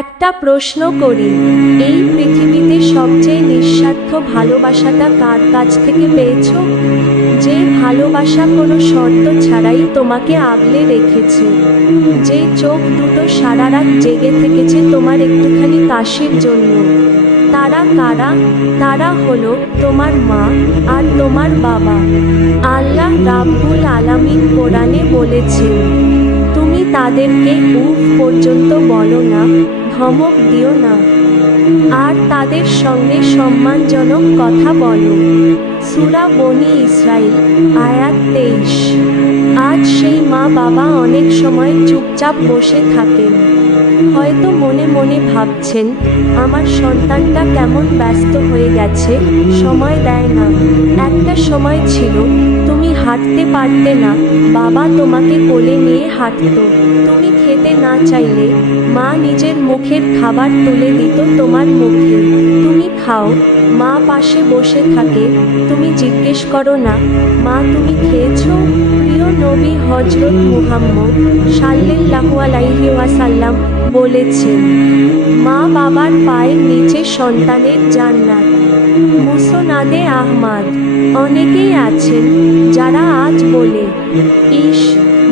একটা প্রশ্ন করি, এই পৃথিবীতে সবচেয়ে নিঃস্বার্থ ভালোবাসাটা কার কাছ থেকে পেয়েছো? যে ভালোবাসা কোনো শর্ত ছাড়াই তোমাকে আগলে রেখেছে, যে চোখ দুটো সারা রাত জেগে থেকেছে তোমার একটুখানি কাশির জন্য। তারা কারা? তারা হলো তোমার মা আর তোমার বাবা। আল্লাহ রাব্বুল আলামিন কোরআনে বলেছেন, তুমি তাদেরকে উফ পর্যন্ত বলো না, ধমক দিও না, আর তাদের সঙ্গে সম্মানজনক কথা বলো। সূরা বনী ইসরাইল আয়াত 23। আজ সেই মা বাবা অনেক সময় চুপচাপ বসে থাকেন, হয়তো মনে মনে ভাবছেন, আমার সন্তানটা কেমন ব্যস্ত হয়ে গেছে, সময় দেয় না। একটা সময় ছিল তুমি হাঁটতে পারতে না, বাবা তোমাকে কোলে নিয়ে হাঁটতো। তুমি খেতে না চাইলে মা নিজের মুখের খাবার তুলে দিত তোমার মুখে, তুমি খাও, মা পাশে বসে থাকে, তুমি জিজ্ঞেস করো না, মা তুমি খেয়েছো? প্রিয় নবী হযরত মুহাম্মদ সাল্লাল্লাহু আলাইহি ওয়াসাল্লাম বলেছেন, মা বাবার পায়ের নিচে সন্তানের জান্নাত। মুসনাদে আহমদ। অনেকেই আছেন যারা আজ বলে, ইস,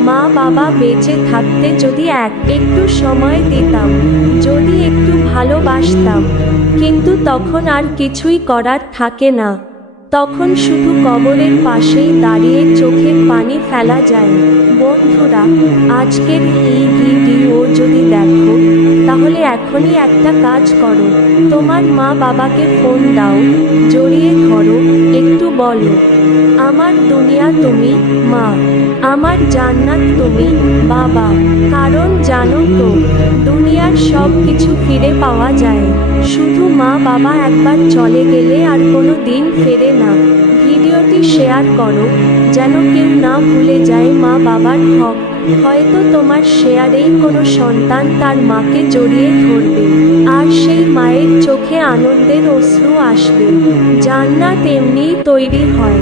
মা বাবা বেঁচে থাকতে যদি একটু সময় দিতাম, যদি একটু ভালোবাসতাম। কিন্তু তখন আর কিছুই করার থাকে না, তখন শুধু কবরের পাশেই দাঁড়িয়ে চোখের পানি ফেলা যায়। বন্ধুরা, আজকের এই ভিডিও যদি দেখো, তাহলে এখনই একটা কাজ করো, তোমার মা বাবাকে ফোন দাও, জড়িয়ে ধরো, একটু বলো, আমার দুনিয়া তুমি মা, আমার জান্নাত তুমি বাবা। কারণ জানো তো, দুনিয়ার সব কিছু ফিরে পাওয়া যায়, শুধু মা বাবা একবার চলে গেলে আর কোনো দিন ফেরে না। ভিডিওটি শেয়ার করো, যেন কেউ না ভুলে যায় মা বাবার হক। হয়তো তোমার শেয়ারেই কোনো সন্তান তার মাকে জড়িয়ে ধরবে, আর সেই মায়ের চোখে আনন্দের অশ্রু আসবে। জান্নাত এমনিই তৈরি হয়।